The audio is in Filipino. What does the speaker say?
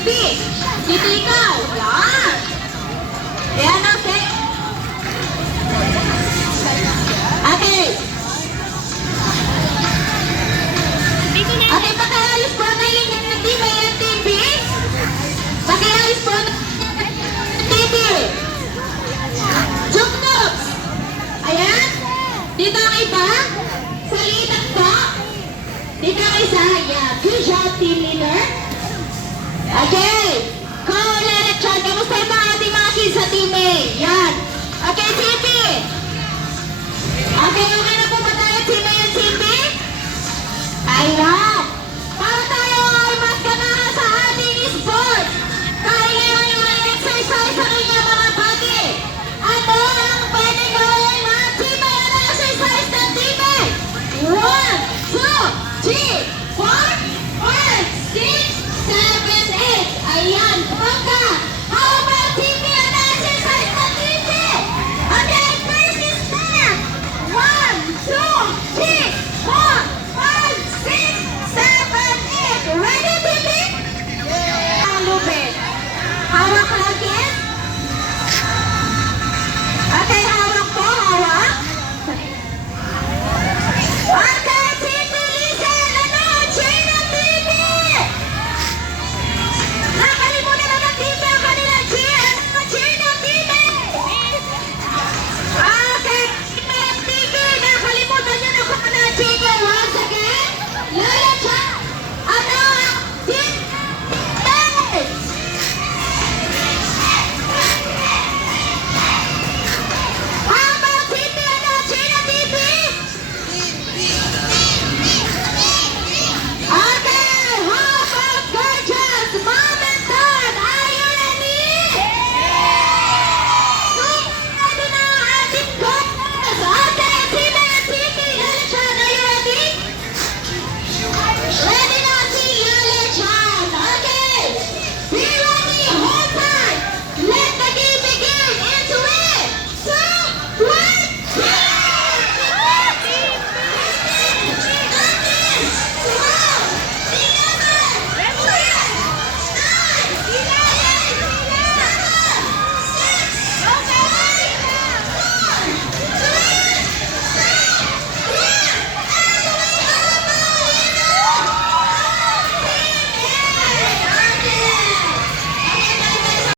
B. Dito ikaw. Yan. Yan, okay. Okay. Okay, pakialis po na yung team A at team B. Pakialis po na team B. Joke notes. Ayan. Dito ang iba. Salitan po. Dito ang isa. Yeah. Good job, team leader. Okay. Call-election. Kamusta yung mga ating mga kids sa team A? Yan. Okay, team B. Okay, okay na po ba tayo team A at team B? Ayan. Para tayo ay mas ganahan sa ating sports. Kailangan yung mga exercise sa inyong mga body. Ano ang pwede gawin mga team A? Ano exercise ng team A? 1, 2, 3, 4, 5, 6, 7, 8. Ayan, pagka